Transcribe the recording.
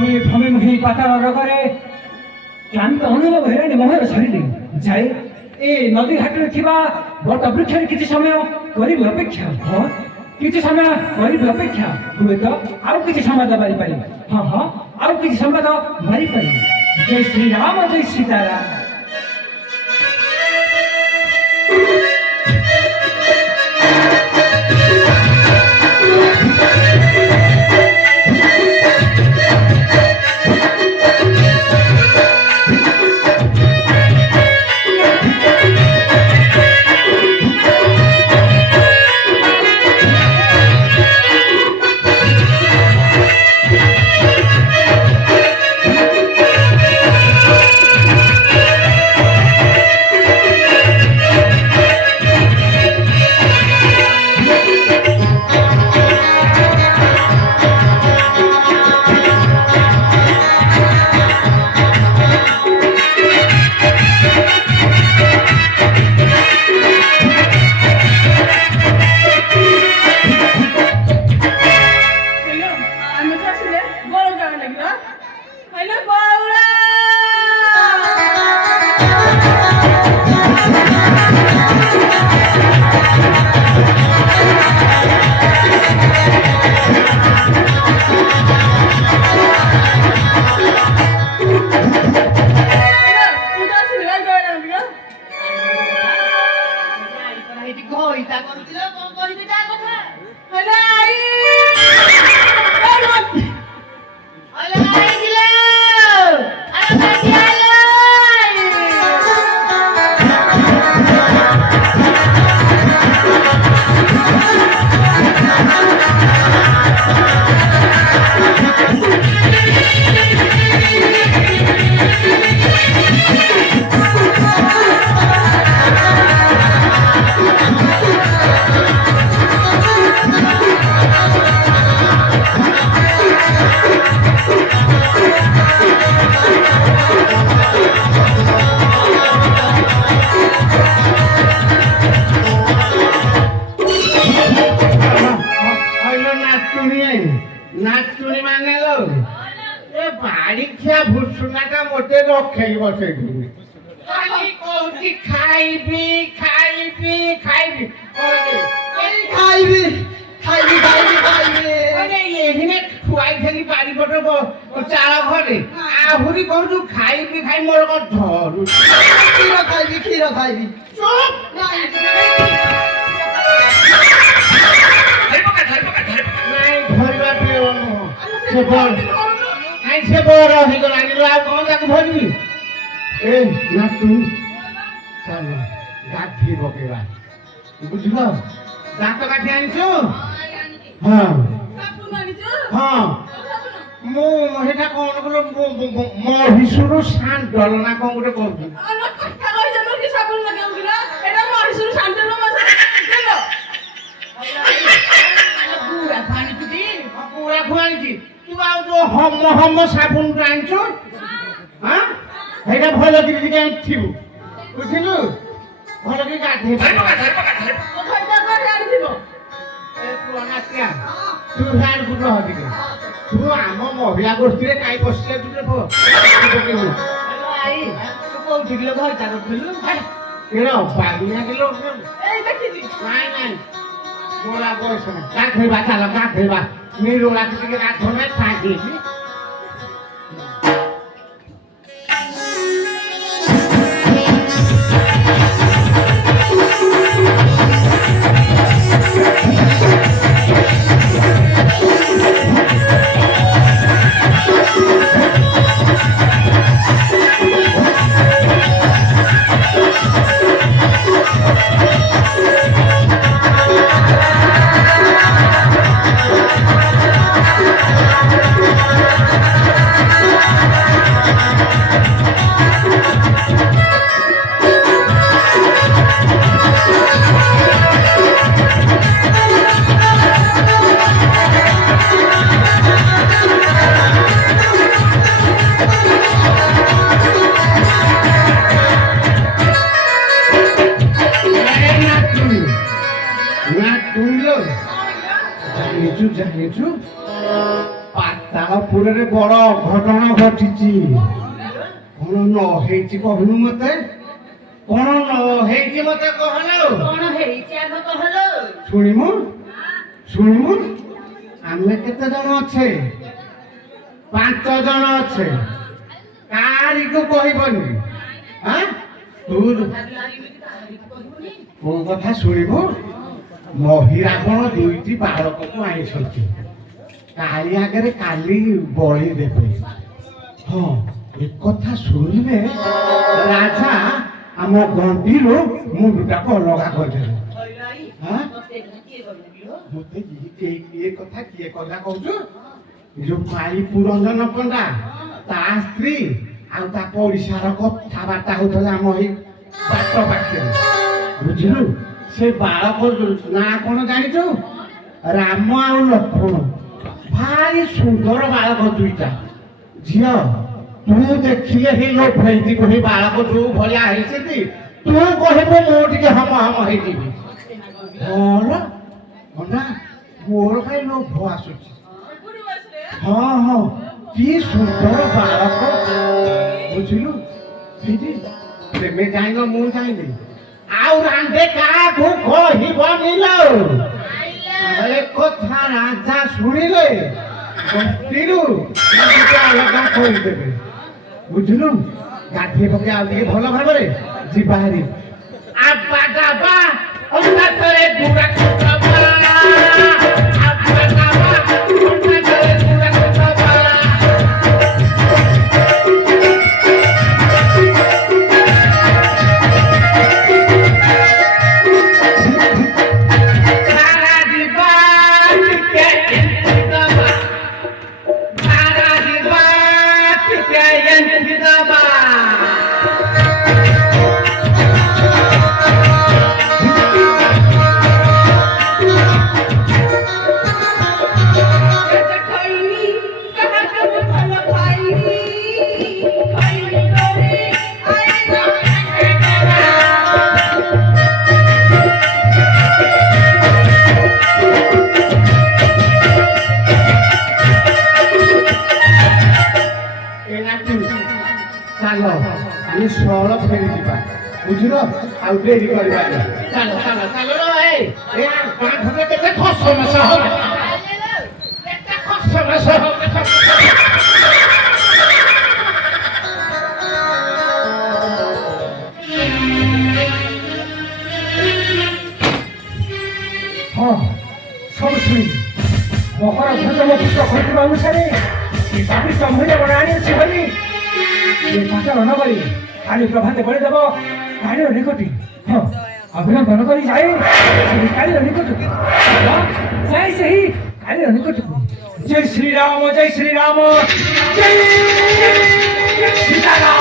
ভ্রমে ভ্রমে মুহি পাতাল রগরে ক্লান্ত অনুভব হেরানি মোহর শরীরে যাই এ নদী ঘাটରେ ଥିବା ବଟ ବୃକ୍ଷରେ କିଛି ସମୟ କରିବି ଅପେକ୍ଷା ହଁ କିଛି ସମୟ କରିବି ଅପେକ୍ଷା ହୁଏତ ଆଉ କିଛି ସମ୍ବାଦ ବାରିପାରି ହଁ ହଁ ଆଉ କିଛି ସମ୍ବାଦ ବାରିପାରି ଜୟ ଶ୍ରୀରାମ ଜୟ ସୀତାରାମ। ରଖେଇ ବସେଇଥିଲି ଖାଲି କହୁଛି ଖାଇବି ଖାଇବି ଖାଇବି ଖାଇବି ଖାଇବି ଖାଇବି ଖାଇବି ଏହିନେ ଖୁଆଇଥିଲି ବାରିପଟ ଚାଳ ଘରେ ଆହୁରି କହୁଛୁ ଖାଇବି ଖାଇ ମୋର କଣ ଧରୁ କ୍ଷୀର ଖାଇବି କ୍ଷୀର ଖାଇବି ନାଇଁ ଧରିବା ପିଅ ନୁହଁ ସେ ବଡ ନାଇଁ ସେ ବଡ ହେଇଗଲାଣି ଆଉ କଣ ତାକୁ ଧରିବି ଏ ନାତୁ ଚାଲ ଗାଧି ପକେଇବା ବୁଝିଲ ଦାନ୍ତ କାଠି ଆଣିଛୁ ହଁ ହଁ ମୁଁ ସେଟା କଣ କଲ ମହିଷୁର ସାଣ୍ଡଲ ନା କଣ ଗୋଟେ କହୁଛୁ ପୁରାକୁ ଆଣିଛି ତୁ ଆଉ ଯୋଉ ହମ ହମ ସାବୁନ ଆଣିଛୁ ହଁ ସେଇଟା ଭଲ କରି ଟିକେ ଆଣିଥିବୁ ବୁଝିଲୁ ଭଲ କି ଗାଧେଇ ତୁ ଆଣିବୁ ରହ ଟିକେ ତୁ ଆମ ମହିଳା ଗୋଷ୍ଠୀରେ କାଇଁ ବସିଲେ ତୁ କୋଉଠି କିଲୋ ଘରଟା କରିଥିଲୁ ବାଗୁଣା କିଲୋ ନାଇଁ ନାଇଁ ମୋର ବୟସ ନାହିଁ ଗାଧେଇବା ଚାଲ ଗାଧେଇବା ନିରୋଳା ଟିକେ ଗାଧୋଇ ଟାଙ୍ଗିଛି ତାଳପୁରରେ ବଡ଼ ଅଘଟଣ ଘଟିଛି। କଣ ନ ହେଇଛି କହୁନୁ ମତେ? କଣ ନ ହେଇଛି ମତେ କହଲୋ? କଣ ହେଇଛି ଆଗ କହଲୋ? ଶୁଣିମୁ ଶୁଣିମୁ। ଆମେ କେତେ ଜଣ ଅଛେ? 5 ଜଣ ଅଛେ। କାହାରିକୁ କହିବନି। ଆଁ ତୁ ମୋ କଥା ଶୁଣିବୁ। ମହିରାବଣ 2ଟି ବାଳକକୁ ଆଣିଛନ୍ତି। କାଳି ଆଗରେ କାଲି ବଳି ଦେବେ। ହଁ ଏକଥା ଶୁଣିଲେ ରାଜା ଆମ ଗଣ୍ଡିରୁ ମୁଣ୍ଡଟାକୁ ଅଲଗା କରିଦେଲେ। ହଁ ମତେ ଏ କଥା କିଏ କହିଲା କହୁଛୁ? ଯୋଉ କାଳି ପୁରନ୍ଦନ ପଣ୍ଡା ତା ସ୍ତ୍ରୀ ଆଉ ତା ପଡ଼ିଶାର କଥାବାର୍ତ୍ତା ହଉଥିଲେ ଆମ ଏଇ ବାଟ ପାଖରେ। ବୁଝିଲୁ? ସେ ବାଳକ ନାଁ କଣ ଜାଣିଛୁ? ରାମ ଆଉ ଲକ୍ଷ୍ମଣ। ଭାରି ସୁନ୍ଦର ବାଳକ 2ଟା। ଝିଅ ତୁ ଦେଖିଲେ ହିଁ ଲୋଭ ହେଇଯିବୁ। ହେଇ ବାଳକ ଯୋଉ ଭଳିଆ ହେଇଛନ୍ତି ତୁ କହିବୁ ମୁଁ ଟିକେ ହମ ହମ ହେଇଯିବି। ହଁ ନା ମୋର କାଇଁ ଲୋଭ ଆସୁଛି। ହଁ ହଁ କି ସୁନ୍ଦର ବାଳକ। ବୁଝିଲୁ? ସେଇଠି ତେମେ ଜାଣିଲ ମୁଁ ଜାଣିଲି। ଆଉ ରାଣ୍ଡେ କାହାକୁ କହିବନି ଲୋ। ଏ କଥା ରାଜା ଶୁଣିଲେ ଗଣ୍ଠିରୁ ଅଲଗା କରିଦେବେ। ବୁଝିଲୁ? ଗାଧେଇ ପକେଇ ଆଉ ଟିକେ ଭଲ ଭାବରେ ଯିବା ହାରି। ଆବା ଦାବା ଅନ୍ଧାରରେ ଦୁରା କୁଟବା। ଆବା ଦାବା ଅନ୍ଧାରରେ ଦୁରା କୁଟବା। ଚାଲ ଆମେ ସହଳ ଫେରି ଯିବା। ବୁଝିଲ? ଆଉ ଡେରି କରିବାନି। ଚାଲ ଚାଲ ଚାଲ ଏ ବାଘରେ କେତେ ଖସମସ ହବ। କେତେ ଖସମସ ହବ। ହଁ ସବୁ ଶୁଣିଲି। ମକର ଧ୍ୱଜ ମୋ ପୁତ୍ର କହିଥିବା ଅନୁସାରେ ଏ ପାପିଷ୍ଟ ମହିରାବଣ ଆଣିଅଛି ବୋଲି ଏ ପାଚଳ ନ କରି କାଲି ପ୍ରଭାତେ ବଳିଦେବ କାଳିର ନିକଟି। ହଁ ଅଭିନନ୍ଦନ କରି ଯାଏ ସେହି କାଳିର ନିକଟକୁ। ଯାଏ ସେହି କାଳିର ନିକଟକୁ। ଜୟ ଶ୍ରୀରାମ ଜୟ ଶ୍ରୀରାମ ଜୟ ସୀତାରାମ।